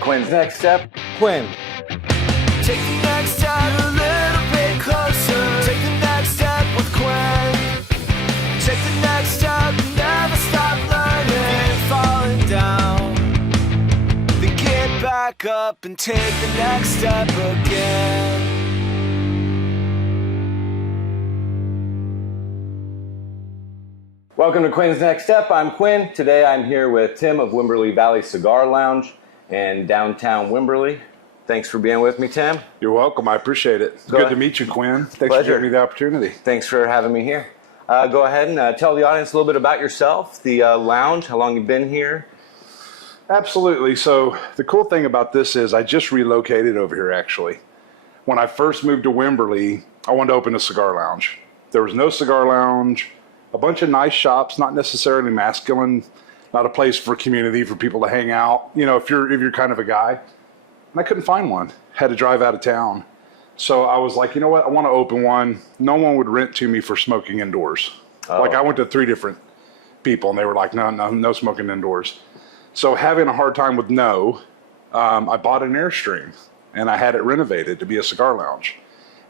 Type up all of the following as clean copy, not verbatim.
Quinn's next step, Quinn. Take the next step a little bit closer. Take the next step with Quinn. Take the next step, never stop learning. If you're falling down, then get back up and take the next step again. Welcome to Quinn's Next Step. I'm Quinn. Today I'm here with Tim of Wimberley Valley Cigar Lounge in downtown Wimberley. Thanks for being with me, Tim. You're welcome. I appreciate it. Good to meet you, Quinn. Thanks Pleasure. for giving me the opportunity. Thanks for having me here. Go ahead and tell the audience a little bit about yourself, the lounge, how long you've been here. Absolutely. So the cool thing about this is I just relocated over here, actually. When I first moved to Wimberley, I wanted to open a cigar lounge. There was no cigar lounge, a bunch of nice shops, not necessarily masculine, not a place for community, for people to hang out, you know, if you're kind of a guy. And I couldn't find one. Had to drive out of town. So I was like, you know what, I want to open one. No one would rent to me for smoking indoors. Oh. Like I went to 3 different people and they were like, no smoking indoors. So having a hard time with I bought an Airstream and I had it renovated to be a cigar lounge.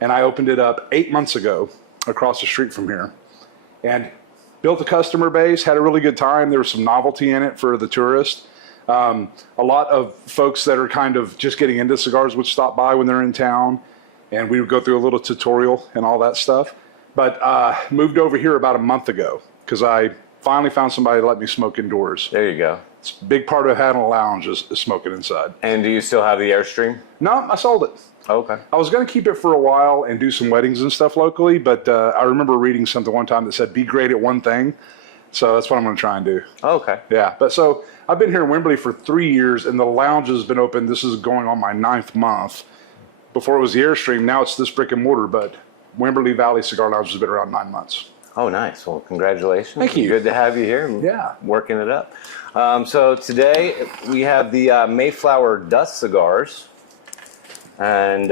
And I opened it up 8 months ago across the street from here. And built a customer base, had a really good time. There was some novelty in it for the tourist. A lot of folks that are kind of just getting into cigars would stop by when they're in town, and we would go through a little tutorial and all that stuff. But moved over here about a month ago because I finally found somebody to let me smoke indoors. There you go. It's a big part of having a lounge is smoking inside. And do you still have the Airstream? No, I sold it. Okay. I was going to keep it for a while and do some weddings and stuff locally, but I remember reading something one time that said, be great at one thing. So that's what I'm going to try and do. Okay. Yeah. But so I've been here in Wimberley for 3 years and the lounge has been open. This is going on my 9th month. Before it was the Airstream, now it's this brick and mortar, but Wimberley Valley Cigar Lounge has been around 9 months. Oh, nice. Well, congratulations. Thank you. Good to have you here and Yeah. working it up. So today we have the Mayflower Dusk cigars. And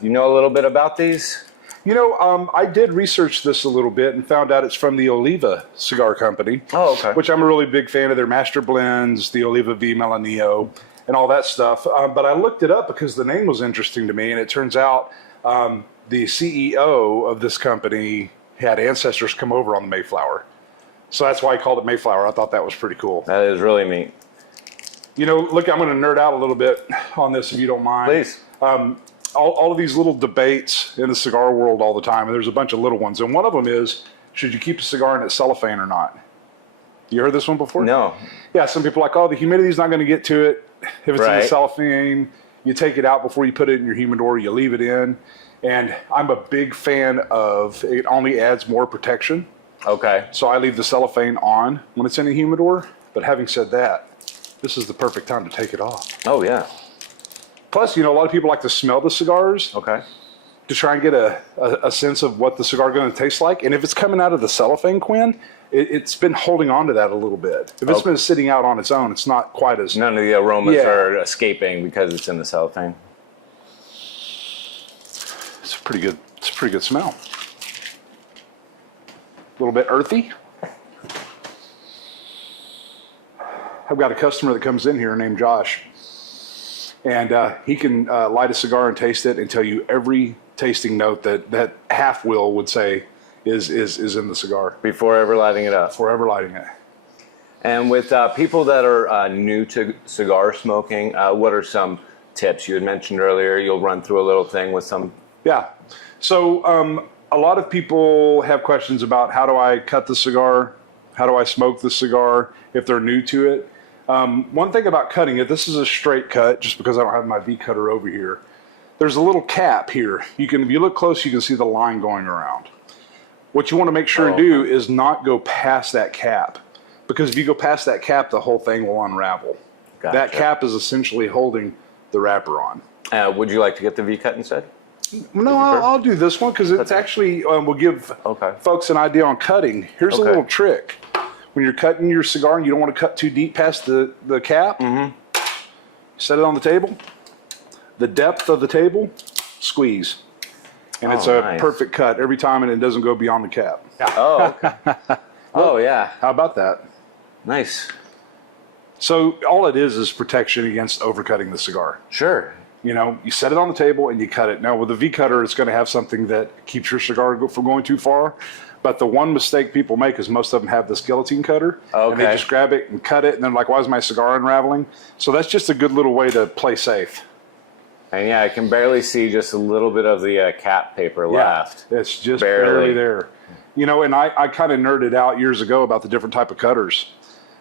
you know a little bit about these? You know, I did research this a little bit and found out it's from the Oliva Cigar Company. Oh, okay. Which I'm a really big fan of their master blends, the Oliva V Melanillo, and all that stuff. But I looked it up because the name was interesting to me, and it turns out the CEO of this company had ancestors come over on the Mayflower. So that's why I called it Mayflower. I thought that was pretty cool. That is really neat. You know, look, I'm going to nerd out a little bit on this if you don't mind. Please. All of these little debates in the cigar world all the time, and there's a bunch of little ones. And one of them is, should you keep a cigar in its cellophane or not? You heard this one before? No. Yeah, some people are like, oh, the humidity's not going to get to it. If it's in the cellophane, you take it out before you put it in your humidor, you leave it in. And I'm a big fan of, it only adds more protection. Okay. So I leave the cellophane on when it's in a humidor. But having said that, this is the perfect time to take it off. Oh, yeah. Plus, you know, a lot of people like to smell the cigars. Okay. To try and get a sense of what the cigar is going to taste like. And if it's coming out of the cellophane, Quinn, it's been holding on to that a little bit. If it's been sitting out on its own, it's not quite as... None of the aromas are escaping because it's in the cellophane. It's a pretty good smell. A little bit earthy. I've got a customer that comes in here named Josh. And he can light a cigar and taste it and tell you every tasting note that half will would say is in the cigar. Before ever lighting it up. Before ever lighting it. And with people that are new to cigar smoking, what are some tips? You had mentioned earlier you'll run through a little thing with some... Yeah. So a lot of people have questions about how do I cut the cigar? How do I smoke the cigar if they're new to it? One thing about cutting it, this is a straight cut just because I don't have my V cutter over here. There's a little cap here. If you look close, you can see the line going around. What you want to make sure and do is not go past that cap, because if you go past that cap, the whole thing will unravel. Gotcha. That cap is essentially holding the wrapper on. Would you like to get the V cut instead? No, I'll do this one because it's actually will give folks an idea on cutting. Here's a little trick. When you're cutting your cigar and you don't want to cut too deep past the cap, set it on the table. The depth of the table, squeeze. And it's a perfect cut every time, and it doesn't go beyond the cap. Oh, okay. Oh, yeah. How about that? Nice. So all it is protection against overcutting the cigar. Sure. You know, you set it on the table and you cut it. Now with a V cutter, it's going to have something that keeps your cigar from going too far. But the one mistake people make is most of them have this guillotine cutter. And they just grab it and cut it. And then like, why is my cigar unraveling? So that's just a good little way to play safe. And yeah, I can barely see just a little bit of the cap paper left. It's just barely there. You know, and I kind of nerded out years ago about the different type of cutters.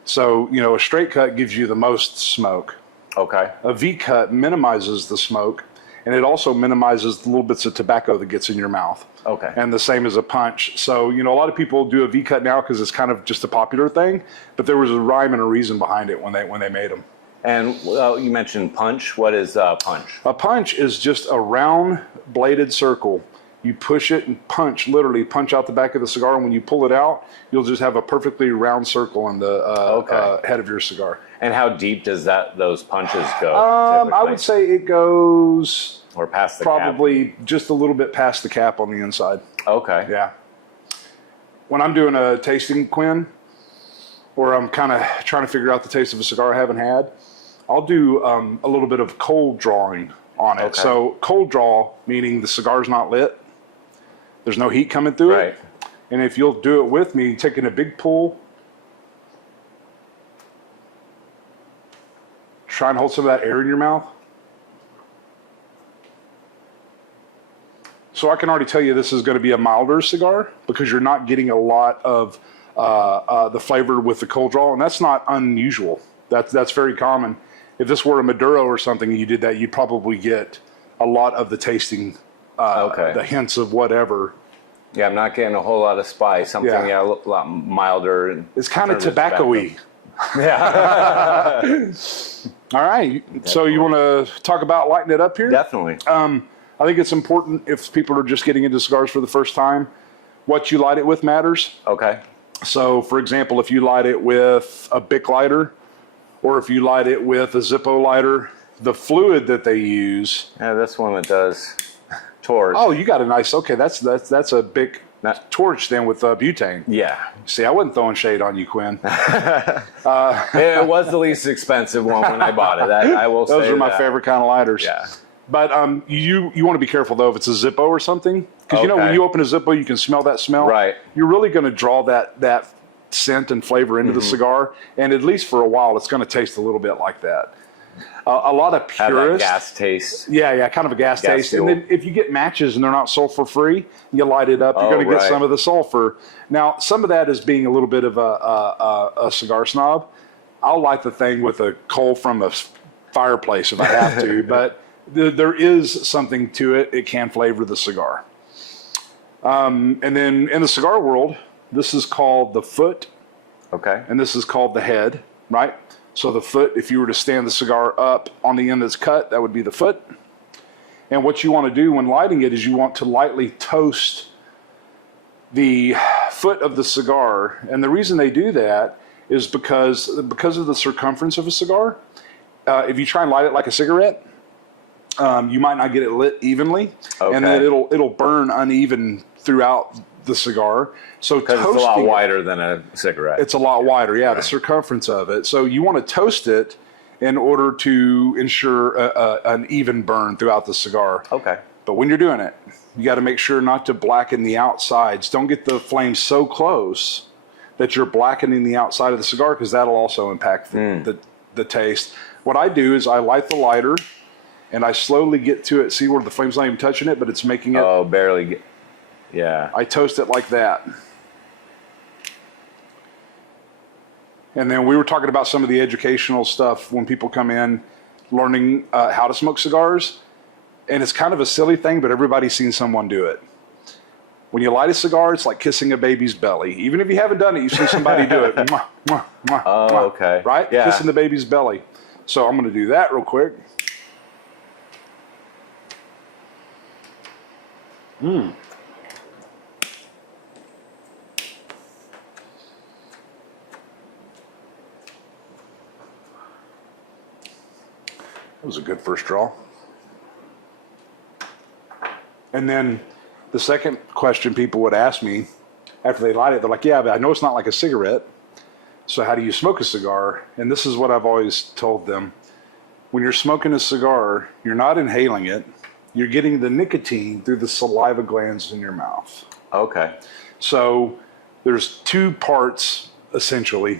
So, you know, a straight cut gives you the most smoke. Okay. A V cut minimizes the smoke, and it also minimizes the little bits of tobacco that gets in your mouth. Okay. And the same as a punch. So, you know, a lot of people do a V cut now because it's kind of just a popular thing, but there was a rhyme and a reason behind it when they made them. And you mentioned punch. What is punch? A punch is just a round bladed circle. You push it and punch, literally punch out the back of the cigar, and when you pull it out, you'll just have a perfectly round circle in the head of your cigar. And how deep does those punches go? I would say it goes or past the probably cap? Just a little bit past the cap on the inside. Okay. Yeah. When I'm doing a tasting, Quinn, or I'm kind of trying to figure out the taste of a cigar I haven't had, I'll do a little bit of cold drawing on it. Okay. So cold draw, meaning the cigar's not lit. There's no heat coming through it. And if you'll do it with me, taking a big pull, try and hold some of that air in your mouth. So I can already tell you this is going to be a milder cigar because you're not getting a lot of the flavor with the cold draw, and that's not unusual. That's very common. If this were a Maduro or something and you did that, you'd probably get a lot of the tasting, the hints of whatever. Yeah, I'm not getting a whole lot of spice. Something a lot milder. And it's kind of tobacco-y. Yeah. All right. Definitely. So you want to talk about lighting it up here? Definitely. I think it's important if people are just getting into cigars for the first time, what you light it with matters. Okay. So, for example, if you light it with a Bic lighter or if you light it with a Zippo lighter, the fluid that they use. Yeah, this one that does torch. Oh, you got a nice, okay, that's a Bic torch then with butane. Yeah. See, I wasn't throwing shade on you, Quinn. It was the least expensive one when I bought it. I will say those are my favorite kind of lighters. Yeah. But you want to be careful, though, if it's a Zippo or something. Because, you know, when you open a Zippo, you can smell that smell. Right. You're really going to draw that scent and flavor into the cigar. And at least for a while, it's going to taste a little bit like that. A lot of purists. Have that gas taste. Yeah, kind of a gas taste. Fuel. And then if you get matches and they're not sulfur-free, you light it up, you're going to get some of the sulfur. Now, some of that is being a little bit of a cigar snob. I'll light the thing with a coal from a fireplace if I have to, but there is something to it. It can flavor the cigar. And then in the cigar world, this is called the foot. Okay. And this is called the head, right? So the foot, if you were to stand the cigar up on the end that's cut, that would be the foot. And what you want to do when lighting it is you want to lightly toast the foot of the cigar. And the reason they do that is because of the circumference of a cigar. If you try and light it like a cigarette, you might not get it lit evenly, and then it'll burn uneven throughout the cigar. So because it's a lot wider than a cigarette. It's a lot wider, yeah, the circumference of it. So you want to toast it in order to ensure an even burn throughout the cigar. Okay. But when you're doing it, you got to make sure not to blacken the outsides. Don't get the flame so close that you're blackening the outside of the cigar, because that'll also impact the taste. What I do is I light the lighter and I slowly get to it. See where the flame's not even touching it, but it's making it. Oh, barely. Yeah. I toast it like that. And then we were talking about some of the educational stuff when people come in learning how to smoke cigars. And it's kind of a silly thing, but everybody's seen someone do it. When you light a cigar, it's like kissing a baby's belly. Even if you haven't done it, you've seen somebody do it. Mwah, mwah, mwah, mwah. Okay. Right? Yeah. Kissing the baby's belly. So I'm going to do that real quick. That was a good first draw. And then the second question people would ask me after they light it, they're like, yeah, but I know it's not like a cigarette. So how do you smoke a cigar? And this is what I've always told them. When you're smoking a cigar, you're not inhaling it. You're getting the nicotine through the saliva glands in your mouth. Okay. So there's two parts, essentially.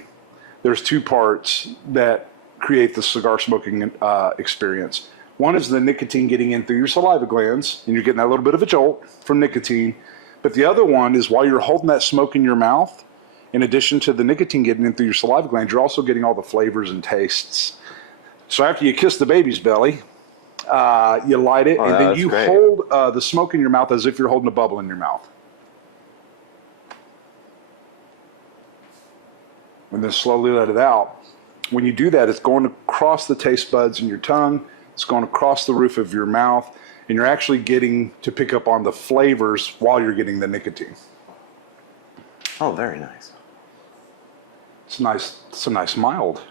There's two parts that create the cigar smoking experience. One is the nicotine getting in through your saliva glands, and you're getting that little bit of a jolt from nicotine. But the other one is while you're holding that smoke in your mouth, in addition to the nicotine getting in through your saliva glands, you're also getting all the flavors and tastes. So after you kiss the baby's belly, you light it, and then you hold the smoke in your mouth as if you're holding a bubble in your mouth. And then slowly let it out. When you do that, it's going across the taste buds in your tongue, it's going across the roof of your mouth, and you're actually getting to pick up on the flavors while you're getting the nicotine. Oh, very nice. It's nice. It's a nice mild.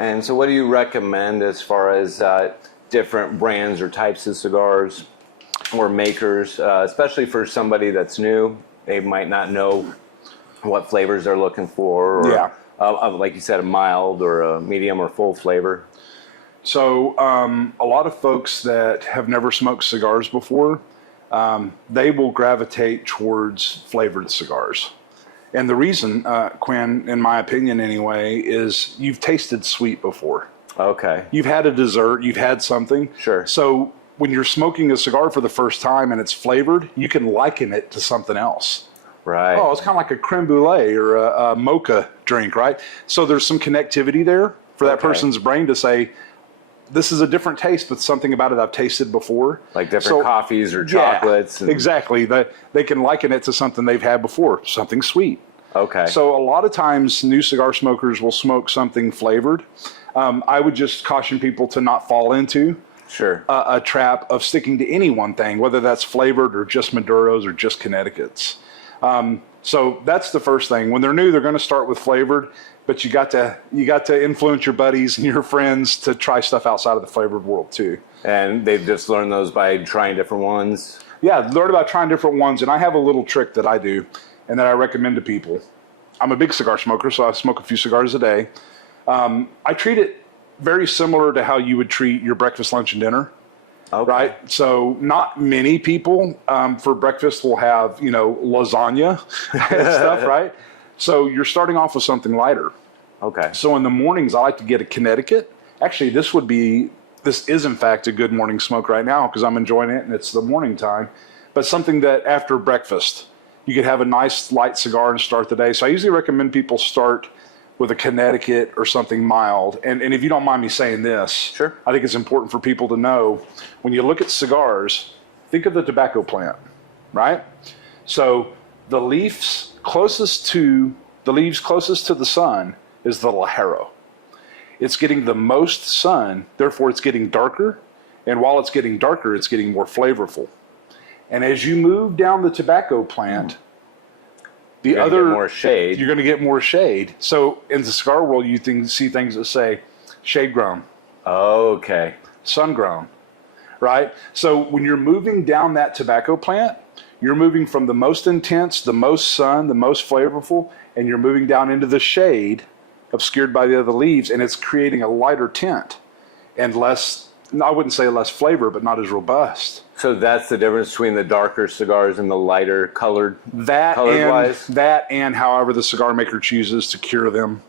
And so what do you recommend as far as different brands or types of cigars or makers, especially for somebody that's new? They might not know what flavors they're looking for, or like you said, a mild or a medium or full flavor. So a lot of folks that have never smoked cigars before, they will gravitate towards flavored cigars. And the reason, Quinn, in my opinion anyway, is you've tasted sweet before. Okay. You've had a dessert, you've had something. Sure. So when you're smoking a cigar for the first time and it's flavored, you can liken it to something else. Right. Oh, it's kind of like a creme brulee or a mocha drink, right? So there's some connectivity there for that person's brain to say, this is a different taste, but something about it I've tasted before. Like different coffees or chocolates. Yeah, exactly. They can liken it to something they've had before, something sweet. Okay. So a lot of times new cigar smokers will smoke something flavored. I would just caution people to not fall into a trap of sticking to any one thing, whether that's flavored or just Maduros or just Connecticut's. So that's the first thing. When they're new, they're going to start with flavored, but you got to influence your buddies and your friends to try stuff outside of the flavored world too. And they've just learned those by trying different ones? Yeah, learn about trying different ones. And I have a little trick that I do and that I recommend to people. I'm a big cigar smoker, so I smoke a few cigars a day. I treat it very similar to how you would treat your breakfast, lunch, and dinner. Okay. Right? So not many people for breakfast will have, lasagna and stuff, right? So you're starting off with something lighter. Okay. So in the mornings, I like to get a Connecticut. Actually, this is in fact a good morning smoke right now because I'm enjoying it and it's the morning time. But something that after breakfast, you could have a nice light cigar and start the day. So I usually recommend people start with a Connecticut or something mild. And if you don't mind me saying this, sure. I think it's important for people to know, when you look at cigars, think of the tobacco plant, right? So the leaves closest to the sun is the Ligero. It's getting the most sun, therefore it's getting darker. And while it's getting darker, it's getting more flavorful. And as you move down the tobacco plant, you're going to get more shade. So in the cigar world, you see things that say shade grown. Oh, okay. Sun grown, right? So when you're moving down that tobacco plant, you're moving from the most intense, the most sun, the most flavorful, and you're moving down into the shade obscured by the other leaves, and it's creating a lighter tint and less, I wouldn't say less flavor, but not as robust. So that's the difference between the darker cigars and the lighter colored, color-wise? That and however the cigar maker chooses to cure them.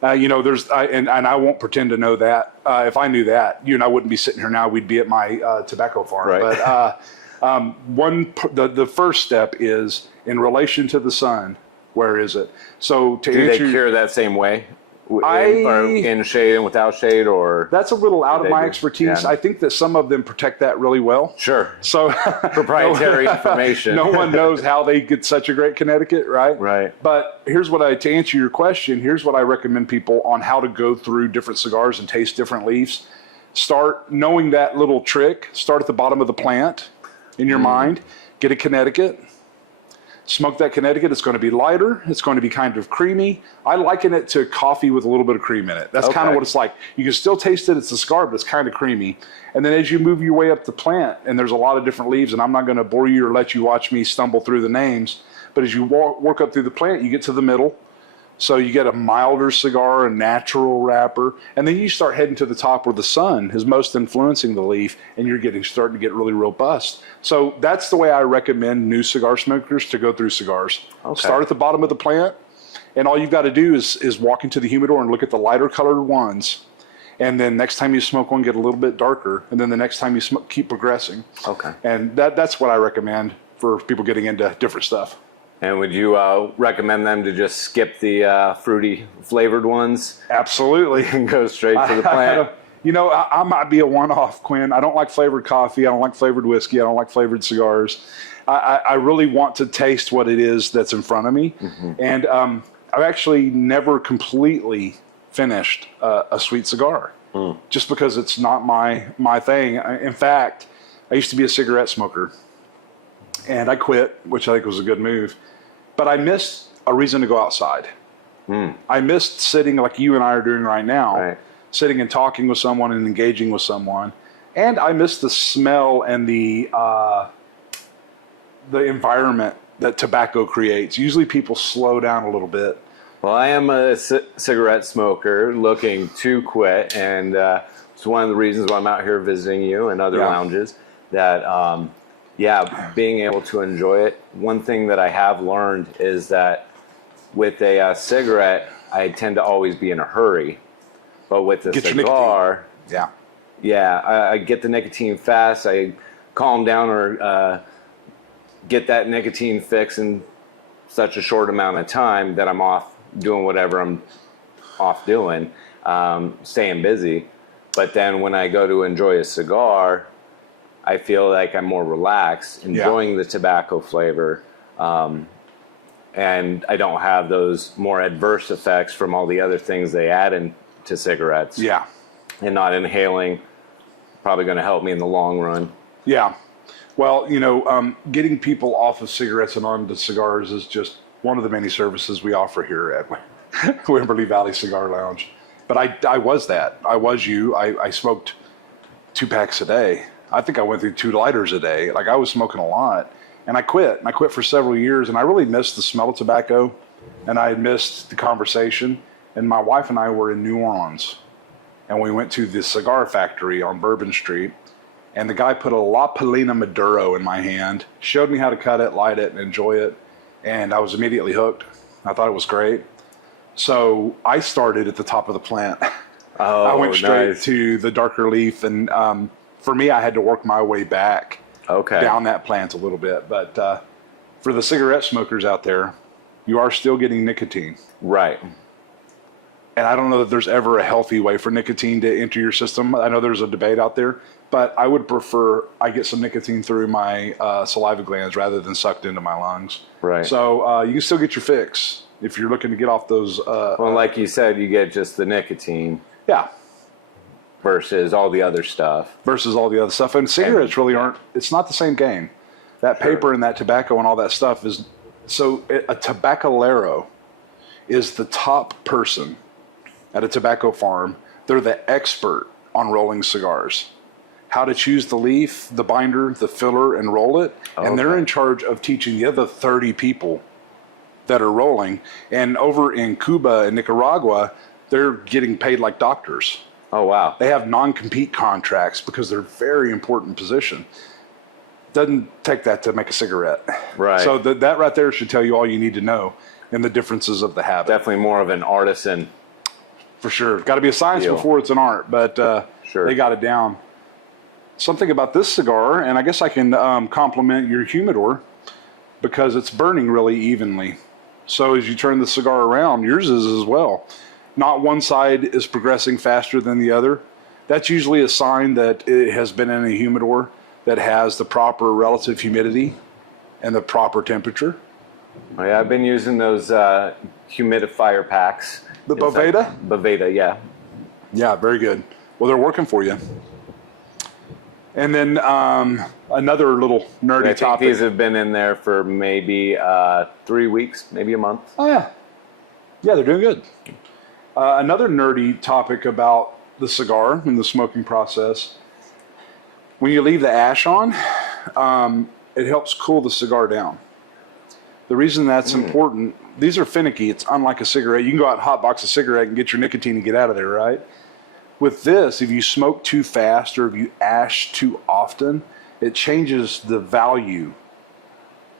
There's, and I won't pretend to know that. If I knew that, you and I wouldn't be sitting here now. We'd be at my tobacco farm. Right. But the first step is in relation to the sun. Where is it? So to do they cure that same way? In shade and without shade, or that's a little out of my expertise. Yeah. I think that some of them protect that really well. Sure. So proprietary information. No one knows how they get such a great Connecticut, right? Right. But to answer your question, here's what I recommend people on how to go through different cigars and taste different leaves. Start knowing that little trick. Start at the bottom of the plant in your mind. Get a Connecticut. Smoke that Connecticut. It's going to be lighter. It's going to be kind of creamy. I liken it to coffee with a little bit of cream in it. That's kind of what it's like. You can still taste it. It's a cigar, but it's kind of creamy. And then as you move your way up the plant, and there's a lot of different leaves, and I'm not going to bore you or let you watch me stumble through the names, but as you work up through the plant, you get to the middle. So you get a milder cigar, a natural wrapper, and then you start heading to the top where the sun is most influencing the leaf, and you're starting to get really robust. So that's the way I recommend new cigar smokers to go through cigars. Okay. Start at the bottom of the plant, and all you've got to do is walk into the humidor and look at the lighter colored ones. And then next time you smoke one, get a little bit darker, and then the next time you smoke, keep progressing. Okay. And that's what I recommend for people getting into different stuff. And would you recommend them to just skip the fruity flavored ones? Absolutely. And go straight to the plant? I might be a one-off, Quinn. I don't like flavored coffee. I don't like flavored whiskey. I don't like flavored cigars. I really want to taste what it is that's in front of me. Mm-hmm. And I've actually never completely finished a sweet cigar just because it's not my thing. In fact, I used to be a cigarette smoker. And I quit, which I think was a good move. But I missed a reason to go outside. I missed sitting like you and I are doing right now, sitting and talking with someone and engaging with someone. And I missed the smell and the environment that tobacco creates. Usually people slow down a little bit. Well, I am a cigarette smoker looking to quit. And it's one of the reasons why I'm out here visiting you and other lounges that... being able to enjoy it. One thing that I have learned is that with a cigarette, I tend to always be in a hurry. But with a cigar, I get the nicotine fast. I calm down or get that nicotine fix in such a short amount of time that I'm off doing whatever I'm off doing, staying busy. But then when I go to enjoy a cigar, I feel like I'm more relaxed, enjoying the tobacco flavor, and I don't have those more adverse effects from all the other things they add into cigarettes. Yeah. And not inhaling, probably going to help me in the long run. Yeah. Well, getting people off of cigarettes and onto cigars is just one of the many services we offer here at Wimberley Valley Cigar Lounge. But I was that. I was you. I smoked 2 packs a day. I think I went through 2 lighters a day. Like I was smoking a lot, and I quit. And I quit for several years, and I really missed the smell of tobacco, and I missed the conversation. And my wife and I were in New Orleans, and we went to the cigar factory on Bourbon Street, and the guy put a La Palina Maduro in my hand, showed me how to cut it, light it, and enjoy it, and I was immediately hooked. I thought it was great. So I started at the top of the plant. I went straight to the darker leaf, and for me, I had to work my way back down that plant a little bit. But for the cigarette smokers out there, you are still getting nicotine. Right. And I don't know that there's ever a healthy way for nicotine to enter your system. I know there's a debate out there, but I would prefer I get some nicotine through my saliva glands rather than sucked into my lungs. Right. So you can still get your fix if you're looking to get off those. Well, like you said, you get just the nicotine. Yeah. Versus all the other stuff. And cigarettes really aren't, it's not the same game. That paper and that tobacco and all that stuff is, so a tabacalero is the top person at a tobacco farm. They're the expert on rolling cigars. How to choose the leaf, the binder, the filler, and roll it. And they're in charge of teaching the other 30 people that are rolling. And over in Cuba and Nicaragua, they're getting paid like doctors. Oh, wow. They have non-compete contracts because they're a very important position. Doesn't take that to make a cigarette. Right. So that right there should tell you all you need to know in the differences of the habit. Definitely more of an artisan. For sure. Got to be a science before it's an art, but they got it down. Something about this cigar, and I guess I can compliment your humidor because it's burning really evenly. So as you turn the cigar around, yours is as well. Not one side is progressing faster than the other. That's usually a sign that it has been in a humidor that has the proper relative humidity and the proper temperature. Oh, yeah, I've been using those humidifier packs. The Boveda? Boveda, yeah. Yeah, very good. Well, they're working for you. And then another little nerdy I think topic. these have been in there for maybe 3 weeks, maybe a month. Oh, yeah. Yeah, they're doing good. Another nerdy topic about the cigar and the smoking process. When you leave the ash on, it helps cool the cigar down. The reason that's important, these are finicky. It's unlike a cigarette. You can go out and hotbox a cigarette and get your nicotine and get out of there, right? With this, if you smoke too fast or if you ash too often, it changes the value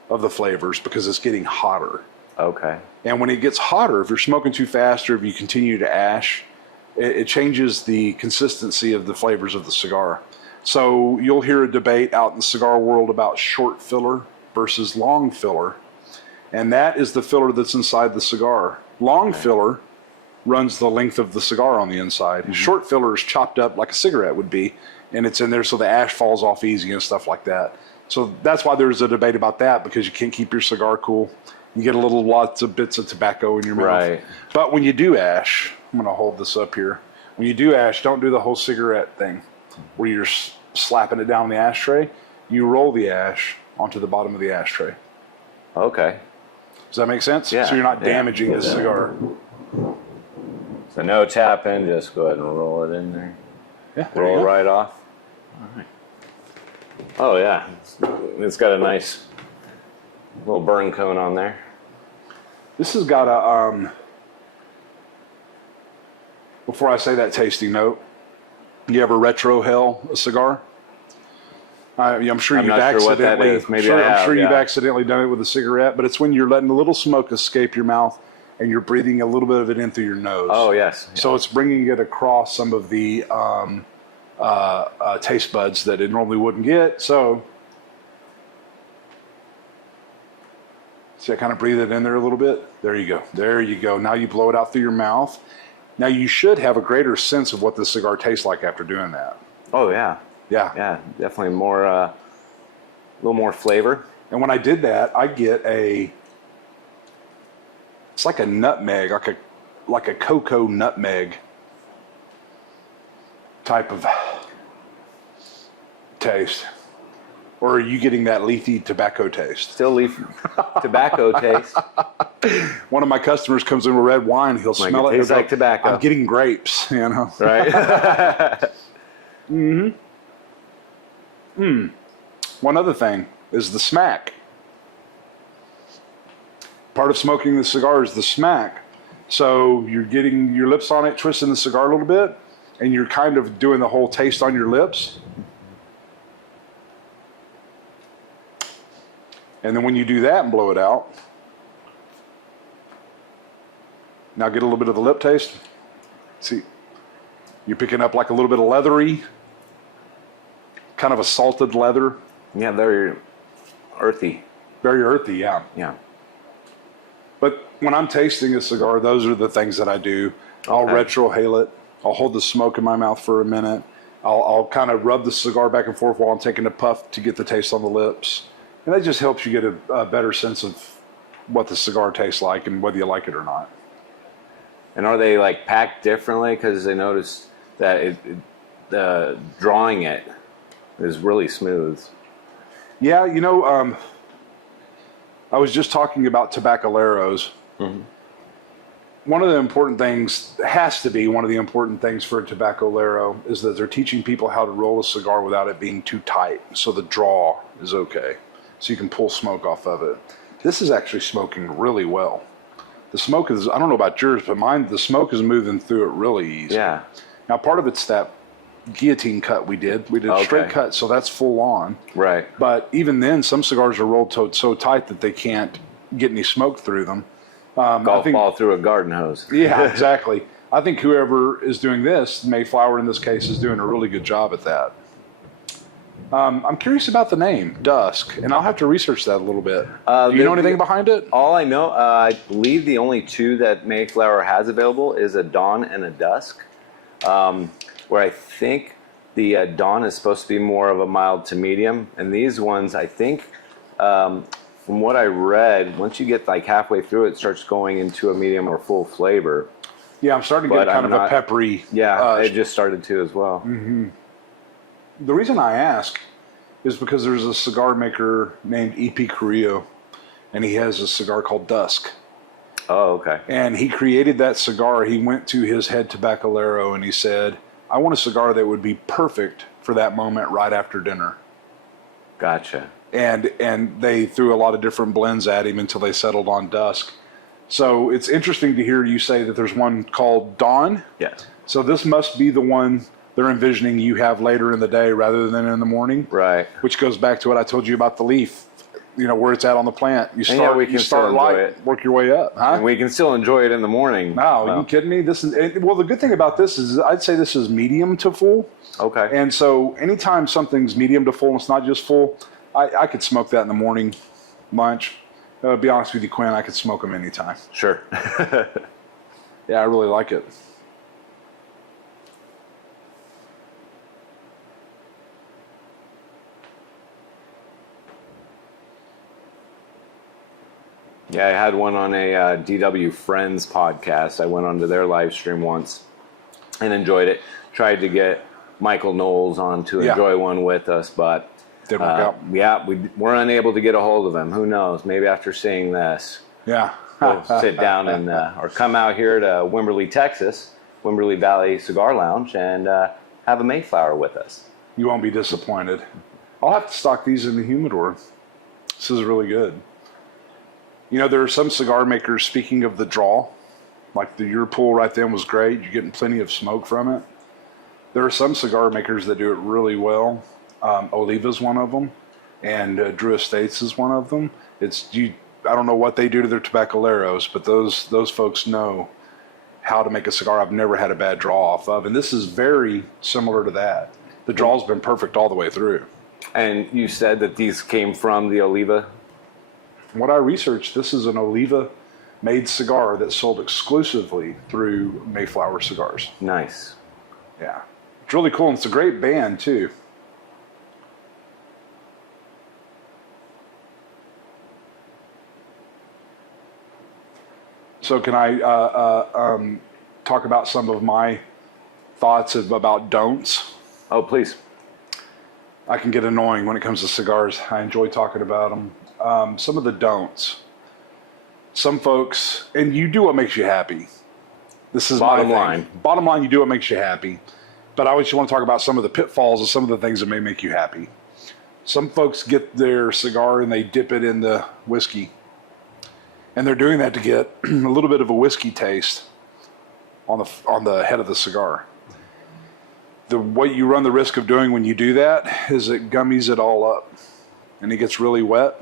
of the flavors because it's getting hotter. Okay. And when it gets hotter, if you're smoking too fast or if you continue to ash, it changes the consistency of the flavors of the cigar. So you'll hear a debate out in the cigar world about short filler versus long filler. And that is the filler that's inside the cigar. Long filler runs the length of the cigar on the inside. Mm-hmm. Short filler is chopped up like a cigarette would be, and it's in there so the ash falls off easy and stuff like that. So that's why there's a debate about that, because you can't keep your cigar cool. You get lots of bits of tobacco in your mouth. Right. But when you do ash, I'm going to hold this up here. When you do ash, don't do the whole cigarette thing where you're slapping it down the ashtray. You roll the ash onto the bottom of the ashtray. Okay. Does that make sense? Yeah. So you're not damaging the cigar. So no tapping, just go ahead and roll it in there. Yeah, there Roll you go. right off. All right. Oh yeah, it's got a nice little burn cone on there. This has got a, before I say that tasting note, you ever retro hell a cigar? I'm sure I'm you've not sure what that accidentally, is. Maybe I have, I'm sure you've yeah. accidentally done it with a cigarette, but it's when you're letting a little smoke escape your mouth and you're breathing a little bit of it in through your nose. Oh yes. So it's bringing it across some of the taste buds that it normally wouldn't get. So, see, I kind of breathe it in there a little bit. There you go. There you go. Now you blow it out through your mouth. Now you should have a greater sense of what the cigar tastes like after doing that. Oh yeah. Yeah. Yeah, definitely more, a little more flavor. And when I did that, I get it's like a nutmeg, like a cocoa nutmeg type of taste. Or are you getting that leafy tobacco taste? Still leaf tobacco taste. One of my customers comes in with red wine, he'll smell it. tastes he'll go, like tobacco. I'm getting grapes, you know. Right. One other thing is the smack. Part of smoking the cigar is the smack. So you're getting your lips on it, twisting the cigar a little bit, and you're kind of doing the whole taste on your lips. And then when you do that and blow it out, now get a little bit of the lip taste. See, you're picking up like a little bit of leathery, kind of a salted leather. Yeah, very earthy. Very earthy, yeah. Yeah. But when I'm tasting a cigar, those are the things that I do. I'll Okay. retrohale it. I'll hold the smoke in my mouth for a minute. I'll kind of rub the cigar back and forth while I'm taking a puff to get the taste on the lips. And that just helps you get a better sense of what the cigar tastes like and whether you like it or not. And are they like packed differently? Because I noticed that drawing it is really smooth. Yeah, you know, I was just talking about tabacoleros. Mm-hmm. One of the important things, has to be one of the important things for a tabacolero, is that they're teaching people how to roll a cigar without it being too tight, so the draw is okay, so you can pull smoke off of it. This is actually smoking really well. The smoke is, I don't know about yours, but mine, the smoke is moving through it really easy. Yeah. Now, part of it's that guillotine cut we did. We did a straight cut, so that's full on. Right. But even then, some cigars are rolled so tight that they can't get any smoke through them. Golf ball through a garden hose. Yeah, exactly. I think whoever is doing this, Mayflower in this case, is doing a really good job at that. I'm curious about the name, Dusk, and I'll have to research that a little bit. Do you know anything behind it? All I know, I believe the only two that Mayflower has available is a Dawn and a Dusk, where I think the Dawn is supposed to be more of a mild to medium, and these ones, I think, from what I read, once you get like halfway through, it starts going into a medium or full flavor. Yeah, I'm starting to get But kind I'm of a not- peppery. Yeah, it just started to as well. the reason I ask is because there's a cigar maker named E.P. Carrillo, and he has a cigar called Dusk. Oh, okay. And he created that cigar. He went to his head tobaccolero and he said, I want a cigar that would be perfect for that moment right after dinner. Gotcha. And they threw a lot of different blends at him until they settled on Dusk. So it's interesting to hear you say that there's one called Dawn. Yes. So this must be the one they're envisioning you have later in the day rather than in the morning. Right. Which goes back to what I told you about the leaf, you know, where it's at on the plant. You start, we can you start still enjoy light, it. work your way up. Huh? And we can still enjoy it in the morning. No, are you kidding me? This is, well, the good thing about this is I'd say this is medium to full. Okay. And so anytime something's medium to full and it's not just full, I could smoke that in the morning, lunch. To be honest with you, Quinn, I could smoke them anytime. Sure. Yeah, I really like it. Yeah, I had one on a DW Friends podcast. I went onto their live stream once and enjoyed it. Tried to get Michael Knowles on to enjoy one with us, but Didn't work out. yeah, we were unable to get a hold of him. Who knows? Maybe after seeing this, Yeah. we'll sit down and or come out here to Wimberley, Texas, Wimberley Valley Cigar Lounge, and have a Mayflower with us. You won't be disappointed. I'll have to stock these in the humidor. This is really good. You know, there are some cigar makers, speaking of the draw, like your pull right then was great. You're getting plenty of smoke from it. There are some cigar makers that do it really well. Oliva's one of them, and Drew Estates is one of them. I don't know what they do to their tobaccoleros, but those folks know how to make a cigar I've never had a bad draw off of. And this is very similar to that. The draw's been perfect all the way through. And you said that these came from the Oliva? What I researched, this is an Oliva-made cigar that's sold exclusively through Mayflower Cigars. Nice. Yeah. It's really cool, and it's a great band, too. So can I talk about some of my thoughts about don'ts? Oh, please. I can get annoying when it comes to cigars. I enjoy talking about them. Some of the don'ts. Some folks, and you do what makes you happy. This is Bottom my thing. line. Bottom line, you do what makes you happy. But I always want to talk about some of the pitfalls of some of the things that may make you happy. Some folks get their cigar and they dip it in the whiskey. And they're doing that to get a little bit of a whiskey taste on the head of the cigar. What you run the risk of doing when you do that is it gummies it all up. And it gets really wet.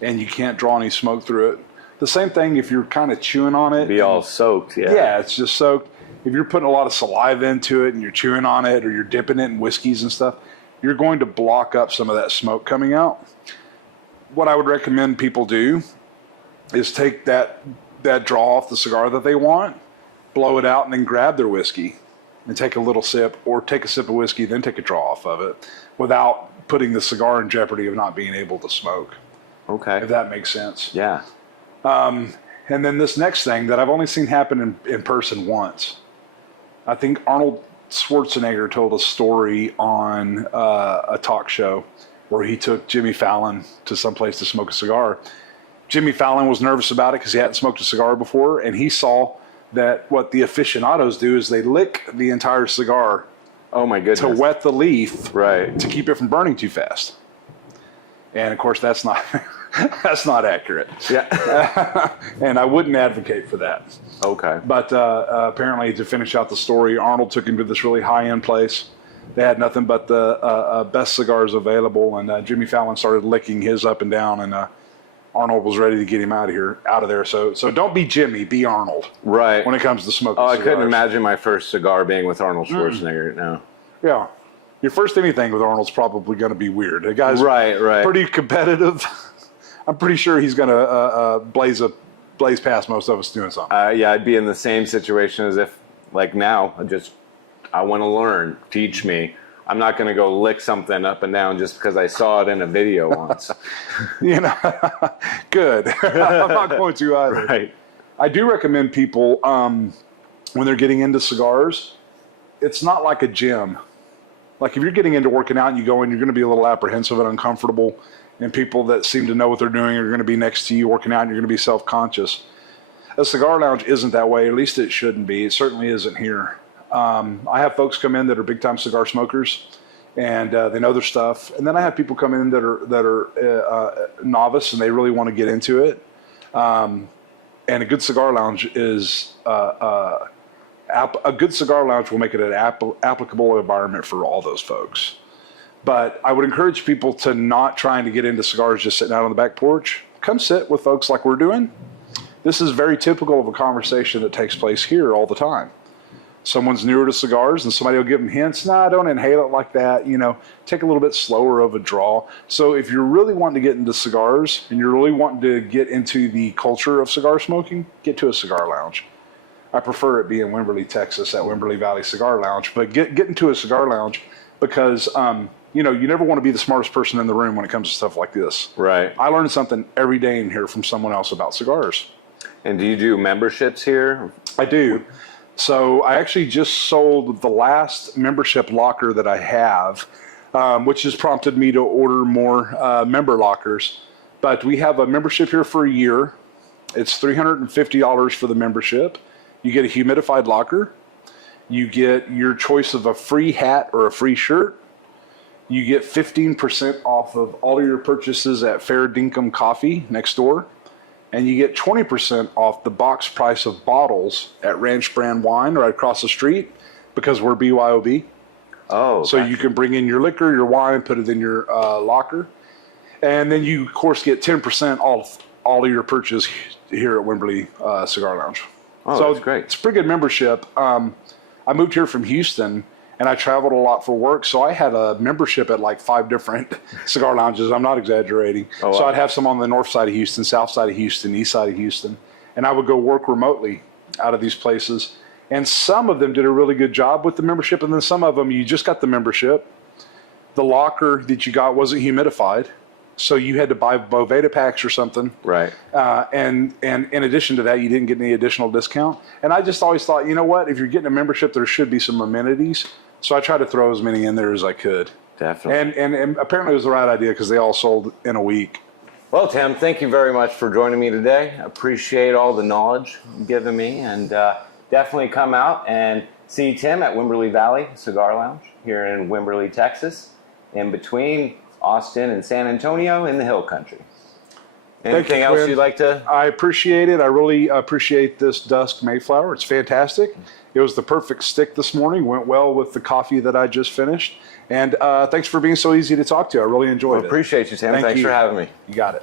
And you can't draw any smoke through it. The same thing if you're kind of chewing on it. Be all soaked, yeah. Yeah, it's just soaked. If you're putting a lot of saliva into it and you're chewing on it or you're dipping it in whiskeys and stuff, you're going to block up some of that smoke coming out. What I would recommend people do is take that draw off the cigar that they want, blow it out, and then grab their whiskey and take a little sip, or take a sip of whiskey, then take a draw off of it without putting the cigar in jeopardy of not being able to smoke. Okay. If that makes sense. Yeah. And then this next thing that I've only seen happen in person once. I think Arnold Schwarzenegger told a story on a talk show where he took Jimmy Fallon to someplace to smoke a cigar. Jimmy Fallon was nervous about it because he hadn't smoked a cigar before, and he saw that what the aficionados do is they lick the entire cigar Oh my goodness. to wet the leaf Right. to keep it from burning too fast. And of course, that's not that's not accurate. Yeah. And I wouldn't advocate for that. Okay. But apparently, to finish out the story, Arnold took him to this really high-end place. They had nothing but the best cigars available, and Jimmy Fallon started licking his up and down, and Arnold was ready to get him out of there. So don't be Jimmy, be Arnold. Right. When it comes to smoking Oh, I cigars. couldn't imagine my first cigar being with Arnold Schwarzenegger. No. Yeah. Your first anything with Arnold's probably going to be weird. The guy's Right. pretty competitive. I'm pretty sure he's going to blaze past most of us doing something. Yeah, I'd be in the same situation as if, like now, I want to learn. Teach me. I'm not going to go lick something up and down just because I saw it in a video once. You know, good. I'm not going to either. Right. I do recommend people, when they're getting into cigars, it's not like a gym. Like if you're getting into working out and you go in, you're going to be a little apprehensive and uncomfortable, and people that seem to know what they're doing are going to be next to you working out, and you're going to be self-conscious. A cigar lounge isn't that way. At least it shouldn't be. It certainly isn't here. I have folks come in that are big-time cigar smokers, and they know their stuff. And then I have people come in that are novice and they really want to get into it. And a good cigar lounge is a good cigar lounge will make it an applicable environment for all those folks. But I would encourage people to not trying to get into cigars just sitting out on the back porch. Come sit with folks like we're doing. This is very typical of a conversation that takes place here all the time. Someone's newer to cigars and somebody will give them hints. Nah, don't inhale it like that. You know, take a little bit slower of a draw. So if you're really wanting to get into cigars and you're really wanting to get into the culture of cigar smoking, get to a cigar lounge. I prefer it be in Wimberley, Texas at Wimberley Valley Cigar Lounge, but get into a cigar lounge because, you know, you never want to be the smartest person in the room when it comes to stuff like this. Right. I learn something every day in here from someone else about cigars. And do you do memberships here? I do. So I actually just sold the last membership locker that I have, which has prompted me to order more member lockers. But we have a membership here for a year. It's $350 for the membership. You get a humidified locker. You get your choice of a free hat or a free shirt. You get 15% off of all of your purchases at Fair Dinkum Coffee next door. And you get 20% off the box price of bottles at Ranch Brand Wine right across the street because we're BYOB. Oh, so gotcha. you can bring in your liquor, your wine, put it in your locker. And then you, of course, get 10% off all of your purchase here at Wimberley Cigar Lounge. Oh, so that's great. It's a pretty good membership. I moved here from Houston, and I traveled a lot for work, so I had a membership at like 5 different cigar lounges. I'm not exaggerating. Oh, so wow. I'd have some on the north side of Houston, south side of Houston, east side of Houston, and I would go work remotely out of these places. And some of them did a really good job with the membership, and then some of them, you just got the membership. The locker that you got wasn't humidified, so you had to buy Boveda packs or something. Right. And in addition to that, you didn't get any additional discount. And I just always thought, you know what, if you're getting a membership, there should be some amenities. So I tried to throw as many in there as I could. Definitely. And apparently it was the right idea because they all sold in a week. Well, Tim, thank you very much for joining me today. Appreciate all the knowledge you've given me, and definitely come out and see Tim at Wimberley Valley Cigar Lounge here in Wimberley, Texas, in between Austin and San Antonio in the Hill Country. Anything else Quinn. you'd like to? I appreciate it. I really appreciate this Dusk Mayflower. It's fantastic. It was the perfect stick this morning. Went well with the coffee that I just finished. And thanks for being so easy to talk to. I really enjoyed it. Appreciate you, Tim. Thank Thanks you. for having me. You got it.